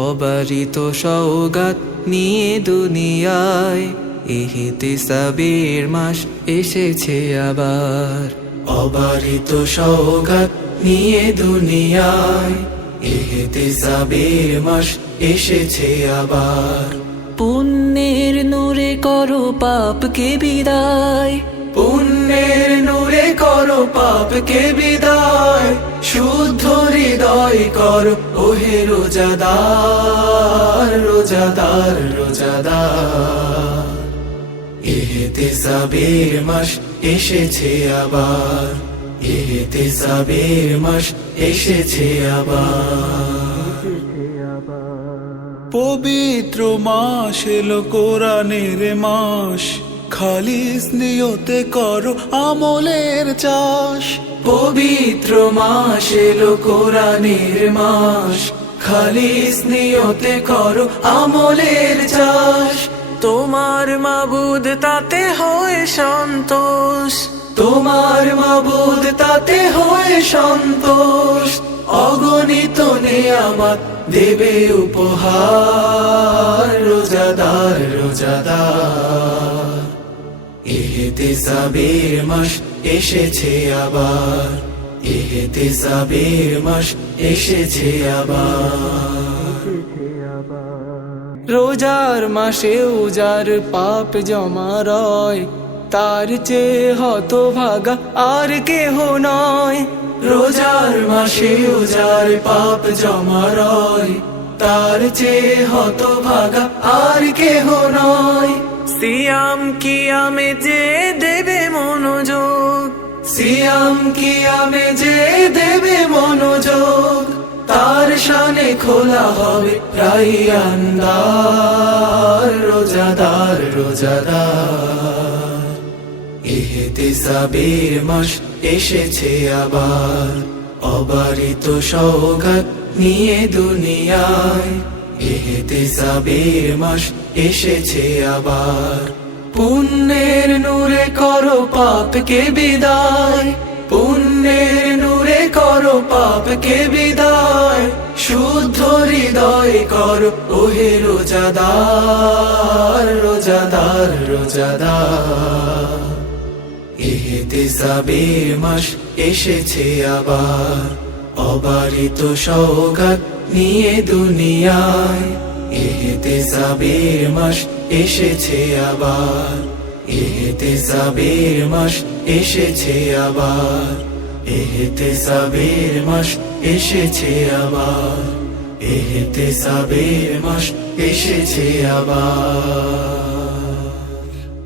অবারিত সওগাত নিয়ে দুনিয়ায় ইহতিসাবের মাস এসেছে আবার। অবারিত সওগাত নিয়ে দুনিয়ায় ইহতিসাবের মাস এসেছে আবার। পুণ্যের নূরে করো পাপকে বিদায়, পুণ্যের নূরে করো পাপকে বিদায়। শুদ্ধ হৃদয় করো ওহে রোজাদার, রোজাদার, রোজাদার। ইহতিসাবের মাস এসেছে আবার, ইহতিসাবের মাস এসেছে আবার। পবিত্র মাস এলো কোরআনের মাস, খালিস নিয়তে করো আমলের চাষ। পবিত্র মাস এলো কোরআনের মাস, খালিস নিয়তে করো আমলের চাষ। তোমার মাবুদ তাতে হয় সন্তোষ, তোমার মাবুদ তাতে হয় সন্তোষ। অগণিত নেয়ামত দেবে উপহার, রোজাদার, রোজাদার। ইহতিসাবের মাস এসেছে আবার, ইহতিসাবের মাস এসেছে আবার। রোজার মাসে যার পাপ জমা রয়, তার চেয়ে হতভাগা আর কেহ নয়। রোজার মাসে যার পাপ জমা রয়, তার চেয়ে হতভাগা আর কেহ নয়। সিয়াম কিয়ামে যে দেবে মনোযোগ, সিয়াম কিয়ামে যে দেবে মনোযোগ, তার শানে খোলা হবে রাইয়ান দ্বার, রোজাদার, রোজাদার। ইহতিসাবের মাস এসেছে আবার, অবারিত সওগাত নিয়ে দুনিয়ায় ইহতিসাবের মাস এসেছে আবার। পুণ্যের নূরে করো পাপকে বিদায়, পুণ্যের নূরে করো পাপকে বিদায়। শুদ্ধ হৃদয় করো ওহে রোজাদার, রোজাদার, রোজাদার। ইহতিসাবের মাস এসেছে আবার, অবারিত সওগাত নিয়ে দুনিয়ায় ইহতিসাবের মাস এসেছে আবার, ইহতিসাবের মাস এসেছে আবার। ইহতিসাবের মাস এসেছে আবার, ইহতিসাবের মাস এসেছে আবার।